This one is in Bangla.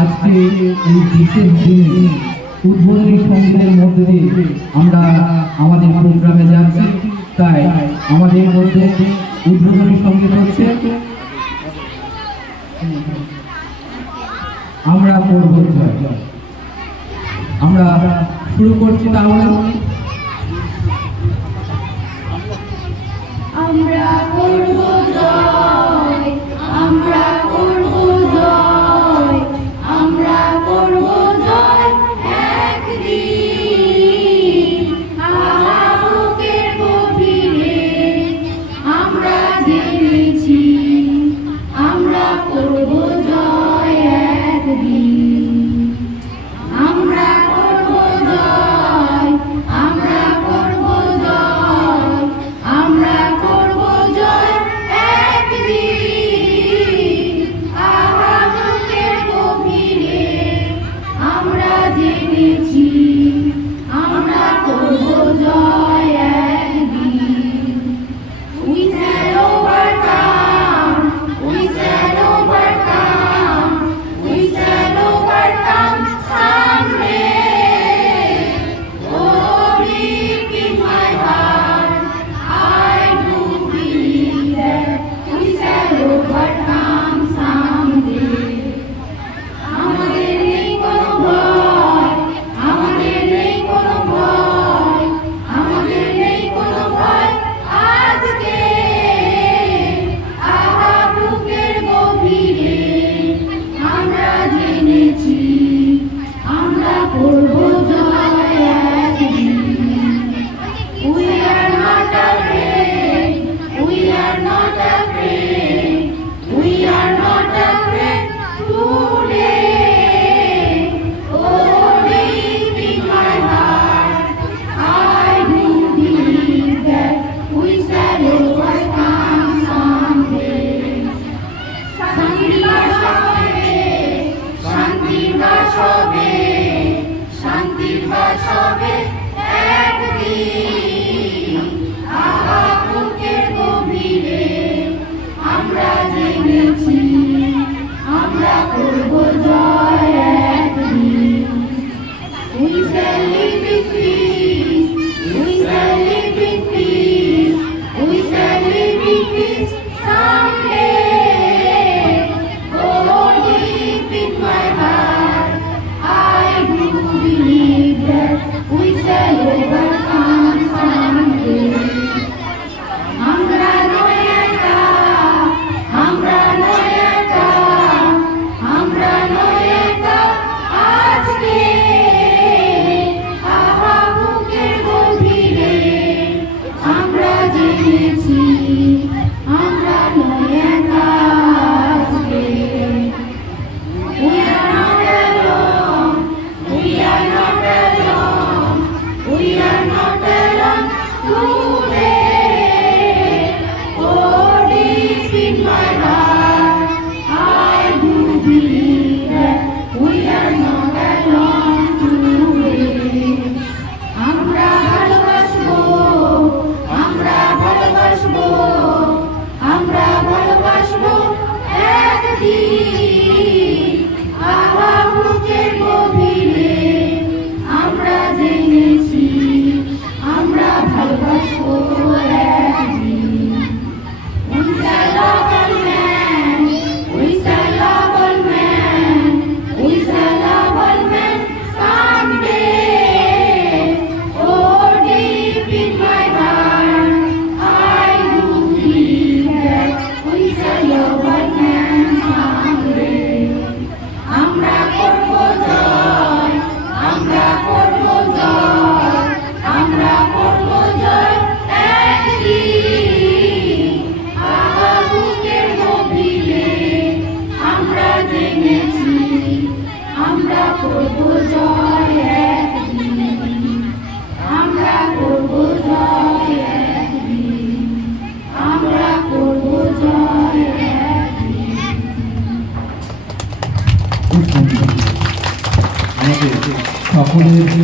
আজকে এই বিশেষ দিনে উদ্বোধনী সঙ্গীতের মধ্যে দিয়ে আমরা আমাদের প্রোগ্রামে যাচ্ছি। তাই আমাদের মধ্যে উদ্বোধনী সঙ্গীত হচ্ছে আমরা করব জয়। আমরা শুরু করছি তাহলে। আমরা করব জয়, আমরা করব জয়, আমরা করব জয় একদিন। বুকের গভীরে আমরা জেনেছি আমরা করব জয় একদিন। আমরা করব জয়, আমরা করব জয়, আমরা করব জয় একদিন। বুকের গভীরে আমরা জেনেছি আমরা করব জয় একদিন। We shall overcome, we shall overcome, we shall overcome someday. Oh, deep in my heart, I do believe that we shall overcome someday. আমাদের নেই কোনো ভয়, আমাদের নেই কোনো ভয়, আমাদের নেই কোনো ভয় আজকে। বুকের গভীরে আমরা জেনেছি আমরা করব জয় একদিন। We are not afraid, we are not afraid, we are not afraid today. Oh, deep in my heart, I do believe that we shall overcome someday. শান্তির বাসবে, শান্তির বাসবে, শান্তির বাসবে একদিন। বুকের গভীরে আমরা জেনেছি আমরা করব জয় একদিন। We shall live in peace, we shall live in peace, we shall live in peace someday. Oh, deep in my heart, I do believe that we shall overcome someday. আমরা নয় একা, আমরা নয় একা, আমরা নয় একা আজকে। বুকের গভীরে আমরা জেনেছি আমরা নয় একা আজকে। We are not alone, we are not alone, we are not alone today. Oh, deep in my heart, I do believe that we are not alone today. আমরা ভালোবাসবো, আমরা ভালোবাসবো, আমরা ভালোবাসবো একদিন। বুকের গভীরে আমরা জেনেছি আমরা ভালোবাসবো একদিন। We shall love all men, we shall love all men, we shall love all men someday. Oh, deep in my heart, I do believe that we shall love all men someday. আমরা করব জয়, আমরা করব জয়, আমরা করব জয় একদিন। বুকের গভীরে আমরা জেনেছি আমরা করব জয় একদিন। আমরা করব জয় একদিন, আমরা করব জয় একদিন। আমাদের সকলের